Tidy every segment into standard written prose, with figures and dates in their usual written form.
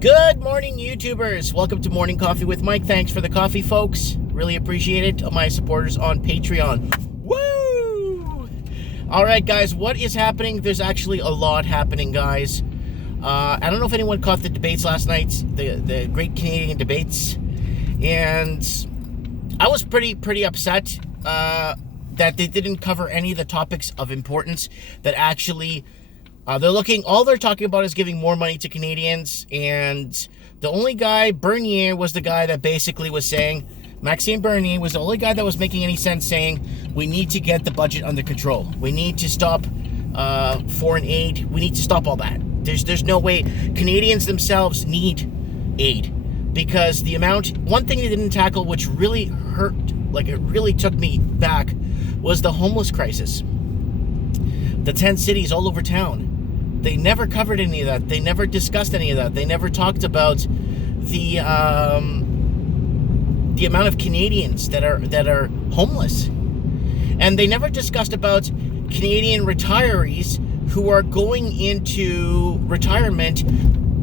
Good morning, YouTubers. Welcome to Morning Coffee with Mike. Thanks for the coffee, folks. Really appreciate it. My supporters on Patreon. Woo! All right, guys, what is happening? There's actually a lot happening, guys. I don't know if anyone caught the debates last night, the Great Canadian Debates, and I was pretty upset that they didn't cover any of the topics of importance that actually all they're talking about is giving more money to Canadians, and the only guy, Bernier, was the guy that basically was saying, Maxime Bernier was the only guy that was making any sense, saying, we need to get the budget under control. We need to stop foreign aid. We need to stop all that. There's no way. Canadians themselves need aid, because one thing they didn't tackle, which really hurt, like it really took me back, was the homeless crisis. The 10 cities all over town. They never covered any of that. They never discussed any of that. They never talked about the amount of Canadians that are homeless. And they never discussed about Canadian retirees who are going into retirement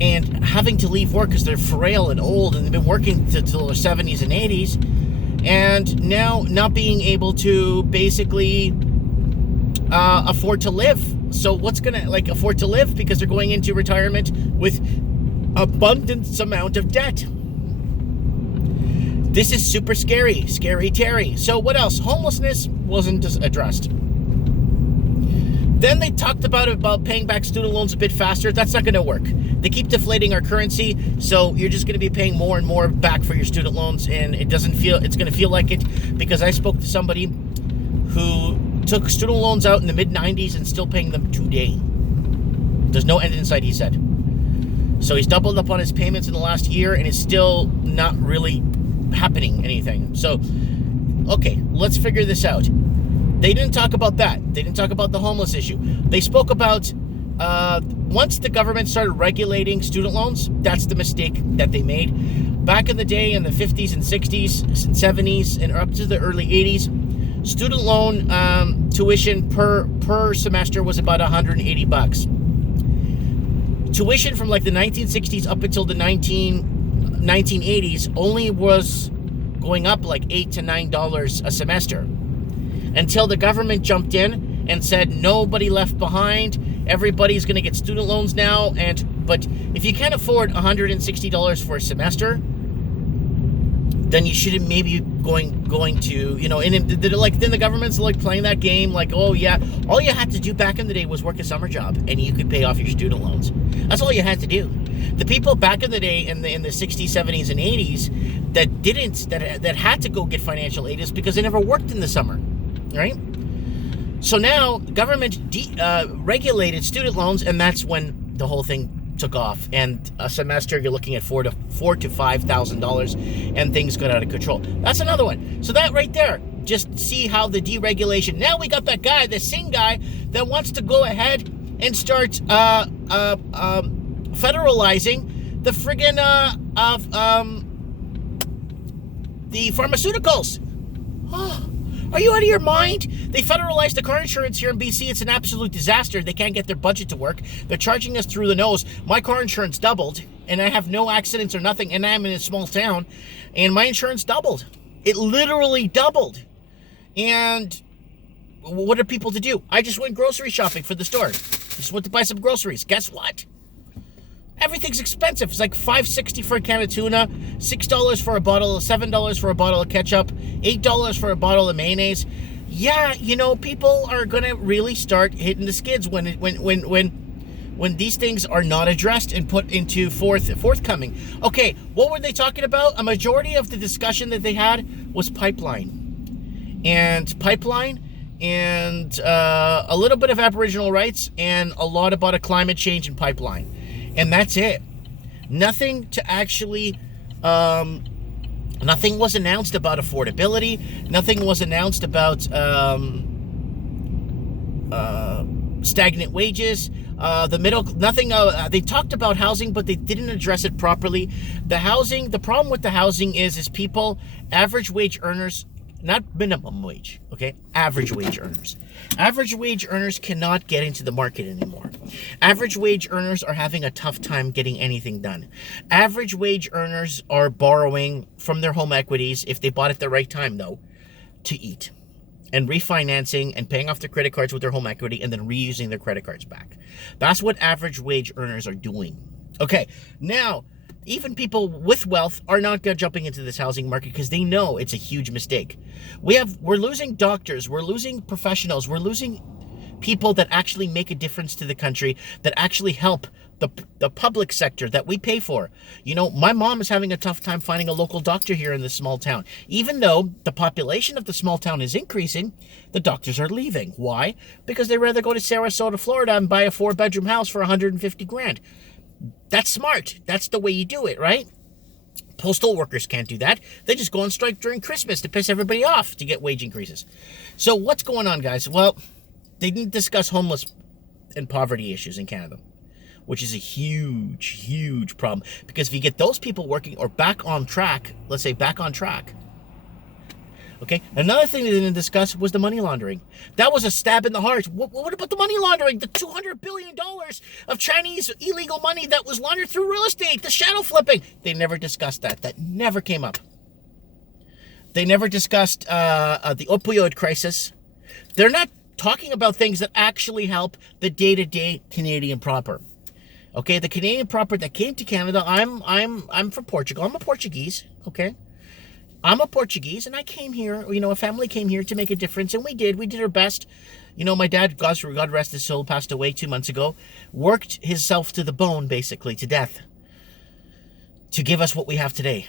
and having to leave work because they're frail and old and they've been working till their 70s and 80s, and now not being able to basically afford to live. So what's gonna afford to live, because they're going into retirement with abundance amount of debt. This is super scary Terry. So what else? Homelessness wasn't addressed. Then they talked about paying back student loans a bit faster. That's not going to work. They keep deflating our currency, so you're just going to be paying more and more back for your student loans, and it's going to feel like it, because I spoke to somebody who took student loans out in the mid-90s and still paying them today. There's no end in sight, he said. So he's doubled up on his payments in the last year, and it's still not really happening anything. So, okay, let's figure this out. They didn't talk about that. They didn't talk about the homeless issue. They spoke about once the government started regulating student loans, that's the mistake that they made. Back in the day, in the 50s and 60s and 70s and up to the early 80s, student loan tuition per semester was about $180. Tuition from like the 1960s up until the 1980s only was going up like $8 to $9 a semester, until the government jumped in and said nobody left behind. Everybody's going to get student loans now, but if you can't afford $160 for a semester, then you shouldn't maybe going to, and then the government's like playing that game, like, oh yeah, all you had to do back in the day was work a summer job and you could pay off your student loans. That's all you had to do. The people back in the day in the 60s, 70s, and 80s that had to go get financial aid is because they never worked in the summer, right? So now government regulated student loans, and that's when the whole thing took off, and a semester you're looking at $4,000 to $5,000, and things got out of control. That's another one. So that right there, just see how the deregulation. Now we got that guy, the Singh guy, that wants to go ahead and start federalizing the friggin' the pharmaceuticals. Oh, are you out of your mind? They federalized the car insurance here in BC. It's an absolute disaster. They can't get their budget to work. They're charging us through the nose. My car insurance doubled, and I have no accidents or nothing, and I'm in a small town, and my insurance doubled. It literally doubled. And what are people to do? I just went grocery shopping for the store. Just went to buy some groceries. Guess what? Everything's expensive. It's like $5.60 for a can of tuna, $6 for a bottle, $7 for a bottle of ketchup, $8 for a bottle of mayonnaise. Yeah, people are gonna really start hitting the skids when these things are not addressed and put into forthcoming. Okay, what were they talking about? A majority of the discussion that they had was pipeline and a little bit of Aboriginal rights, and a lot about a climate change and pipeline. And that's it. Nothing to actually, nothing was announced about affordability. Nothing was announced about stagnant wages. They talked about housing, but they didn't address it properly. The problem with the housing is people, average wage earners, not minimum wage, okay? Average wage earners. Average wage earners cannot get into the market anymore. Average wage earners are having a tough time getting anything done. Average wage earners are borrowing from their home equities, if they bought at the right time though, to eat. And refinancing and paying off their credit cards with their home equity and then reusing their credit cards back. That's what average wage earners are doing. Okay, now, even people with wealth are not jumping into this housing market because they know it's a huge mistake. We're losing doctors, we're losing professionals, we're losing people that actually make a difference to the country, that actually help the public sector that we pay for. You know, my mom is having a tough time finding a local doctor here in this small town. Even though the population of the small town is increasing, the doctors are leaving. Why? Because they rather go to Sarasota, Florida and buy a 4-bedroom house for 150 grand. That's smart. That's the way you do it, right? Postal workers can't do that. They just go on strike during Christmas to piss everybody off to get wage increases. So what's going on, guys? Well, they didn't discuss homeless and poverty issues in Canada, which is a huge, huge problem. Because if you get those people working or back on track, let's say back on track, okay? Another thing they didn't discuss was the money laundering. That was a stab in the heart. What about the money laundering? The $200 billion of Chinese illegal money that was laundered through real estate, the shadow flipping. They never discussed that. That never came up. They never discussed the opioid crisis. They're not talking about things that actually help the day-to-day Canadian proper. Okay, the Canadian proper that came to Canada, I'm from Portugal. I'm a Portuguese, okay? I'm a Portuguese, and I came here, you know, a family came here to make a difference, and we did our best. You know, my dad, God rest his soul, passed away 2 months ago, worked himself to the bone, basically, to death, to give us what we have today,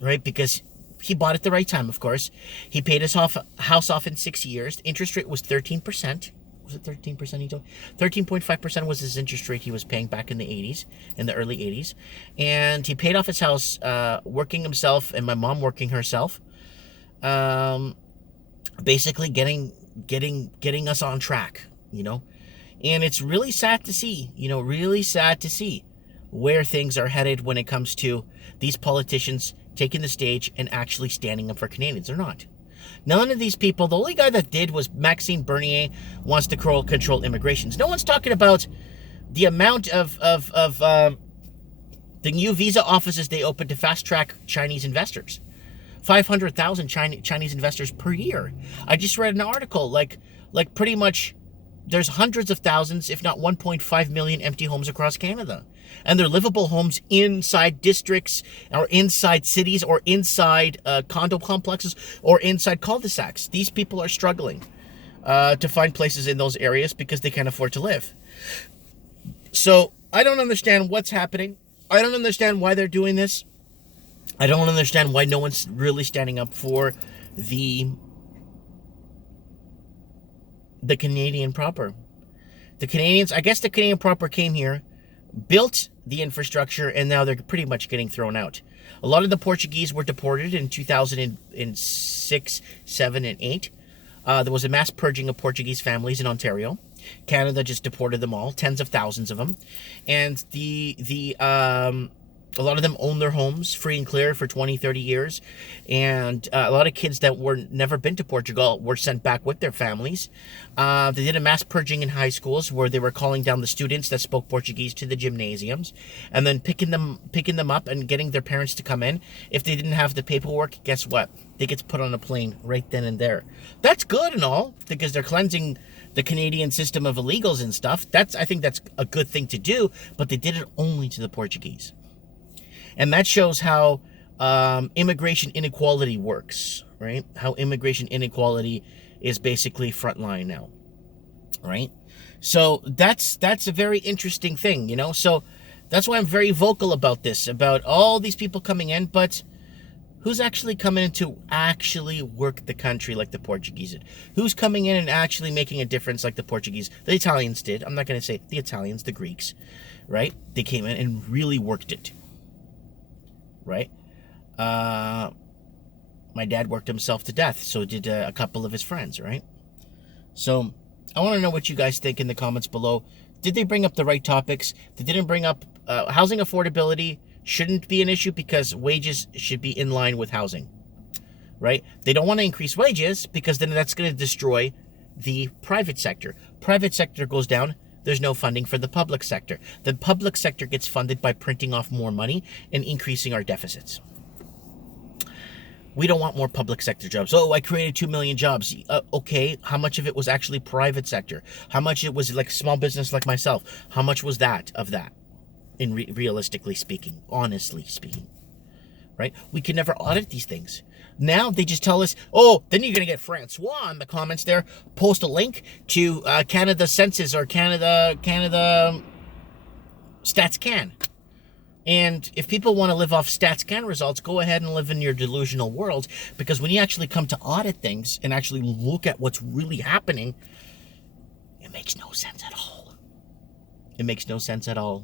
right? Because he bought at the right time, of course. He paid his house off in 6 years. The interest rate was 13%. Was it 13% he told? 13.5% was his interest rate he was paying back in the 80s, in the early 80s. And he paid off his house, working himself and my mom working herself. Basically getting us on track, you know. And it's really sad to see, you know, really sad to see where things are headed when it comes to these politicians taking the stage and actually standing up for Canadians. They're not. None of these people, the only guy that did was Maxime Bernier, wants to control immigrations. No one's talking about the amount of the new visa offices they opened to fast-track Chinese investors. 500,000 Chinese investors per year. I just read an article, like pretty much there's hundreds of thousands, if not 1.5 million empty homes across Canada. And they're livable homes inside districts or inside cities or inside condo complexes or inside cul-de-sacs. These people are struggling to find places in those areas because they can't afford to live. So I don't understand what's happening. I don't understand why they're doing this. I don't understand why no one's really standing up for the Canadian proper. The Canadians, I guess the Canadian proper came here, built the infrastructure, and now they're pretty much getting thrown out. A lot of the Portuguese were deported in 2006, 7, and 8. There was a mass purging of Portuguese families in Ontario. Canada just deported them all, tens of thousands of them. And a lot of them own their homes free and clear for 20, 30 years. And a lot of kids that were never been to Portugal were sent back with their families. They did a mass purging in high schools where they were calling down the students that spoke Portuguese to the gymnasiums and then picking them up and getting their parents to come in. If they didn't have the paperwork, guess what? They get put on a plane right then and there. That's good and all because they're cleansing the Canadian system of illegals and stuff. I think that's a good thing to do, but they did it only to the Portuguese. And that shows how immigration inequality works, right? How immigration inequality is basically frontline now, right? So that's a very interesting thing, you know? So that's why I'm very vocal about this, about all these people coming in, but who's actually coming in to actually work the country like the Portuguese did? Who's coming in and actually making a difference like the Portuguese? The Italians did. I'm not going to say the Italians, the Greeks, right? They came in and really worked it. Right? My dad worked himself to death, so did a couple of his friends, right? So I want to know what you guys think in the comments below. Did they bring up the right topics? They didn't bring up housing affordability shouldn't be an issue because wages should be in line with housing. right? They don't want to increase wages because then that's going to destroy the private sector. Private sector goes down, there's no funding for the public sector. The public sector gets funded by printing off more money and increasing our deficits. We don't want more public sector jobs. Oh, I created 2 million jobs. Okay, how much of it was actually private sector? How much it was like small business like myself? How much was that of that? In realistically speaking, honestly speaking, right? We can never audit these things. Now they just tell us, oh, then you're going to get Francois in the comments there, post a link to Canada Census or Canada StatsCan. And if people want to live off StatsCan results, go ahead and live in your delusional world, because when you actually come to audit things and actually look at what's really happening, it makes no sense at all. It makes no sense at all.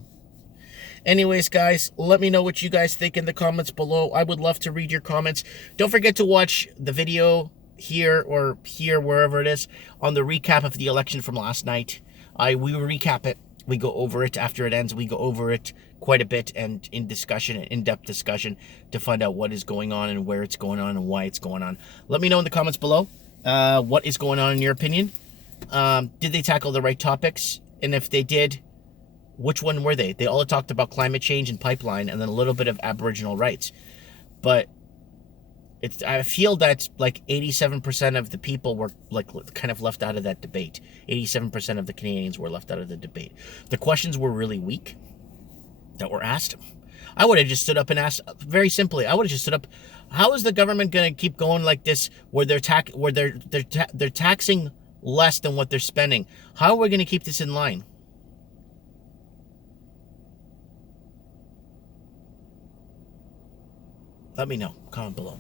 Anyways, guys, let me know what you guys think in the comments below. I would love to read your comments. Don't forget to watch the video here or here, wherever it is, on the recap of the election from last night. We recap it. We go over it after it ends. We go over it quite a bit and in discussion, in-depth discussion, to find out what is going on and where it's going on and why it's going on. Let me know in the comments below what is going on in your opinion. Did they tackle the right topics? And if they did, which one were they? They all talked about climate change and pipeline and then a little bit of Aboriginal rights. But I feel that like 87% of the people were like kind of left out of that debate. 87% of the Canadians were left out of the debate. The questions were really weak that were asked. I would have just stood up and asked very simply. I would have just stood up. How is the government going to keep going like this, where they're taxing less than what they're spending? How are we going to keep this in line? Let me know. Comment below.